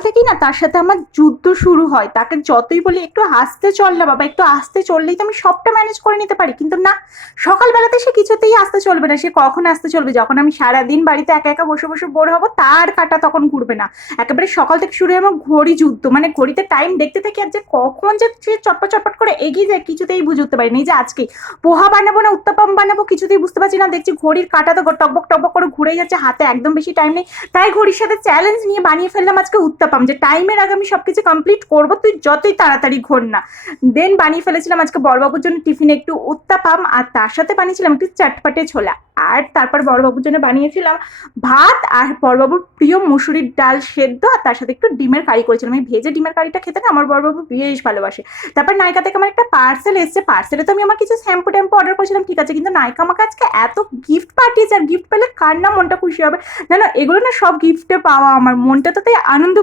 থেকেই না তার সাথে আমার যুদ্ধ শুরু হয়। তাকে যতই বলি একটু আস্তে চল না বাবা, একটু আস্তে চললেই তো আমি সবটা ম্যানেজ করে নিতে পারি, কিন্তু না, সকালবেলাতে সে কিছুতেই আসতে চলবে না। সে কখন আসতে চলবে? যখন আমি সারাদিন বাড়িতে একা একা বসে বসে বোর হবো, তার কাটা তখন ঘুরবে না। একেবারে সকাল থেকে শুরু হয় আমার ঘড়ি যুদ্ধ, মানে ঘড়িতে টাইম দেখতে থাকি আর যে কখন যে সে চটপট চটপট করে এগিয়ে যায় কিছুতেই বুঝে উঠতে পারিনি। এই যে আজকে পোহা বানাবো না উত্তাপাম বানাবো কিছুতেই বুঝতে পারছি না, দেখছি ঘড়ির কাটা তো টকবক টকবক করে ঘুরে যাচ্ছে, হাতে একদম বেশি টাইম নেই। তাই ঘড়ির সাথে চ্যালেঞ্জ নিয়ে বানিয়ে ফেললাম আজকে উত্তাপাম, যে টাইমের আগে আমি সবকিছু কমপ্লিট করবো, তুই যতই তাড়াতাড়ি ঘোর না। দেন বানিয়ে ফেলেছিলাম আজকে বড়বাবুর জন্য টিফিনে একটু উত্তাপাম, আর তার সাথে বানিয়েছিলাম একটু চটপটে ছোলা। আর তারপর বড়বাবুর জন্য বানিয়েছিলাম ভাত, আর বড়বাবুর প্রিয় মুসুরির ডাল সেদ্ধ, আর তার সাথে একটু ডিমের কারি করেছিলাম। এই ভেজে ডিমের কারিটা খেতে না আমার বড়বাবু বেশ ভালোবাসে। তারপর নায়িকা থেকে আমার একটা পার্সেল এসছে, পার্সেলে তো আমি আমার কিছু শ্যাম্পু ট্যাম্পু অর্ডার করেছিলাম, ঠিক আছে, কিন্তু নায়িকা আমাকে আজকে এত গিফট পাঠিয়েছে, আর গিফট পেলে কার না মনটা খুশি হবে জানো? এগুলো না সব গিফটে পাওয়া, আমার মনটা তো তাই আনন্দ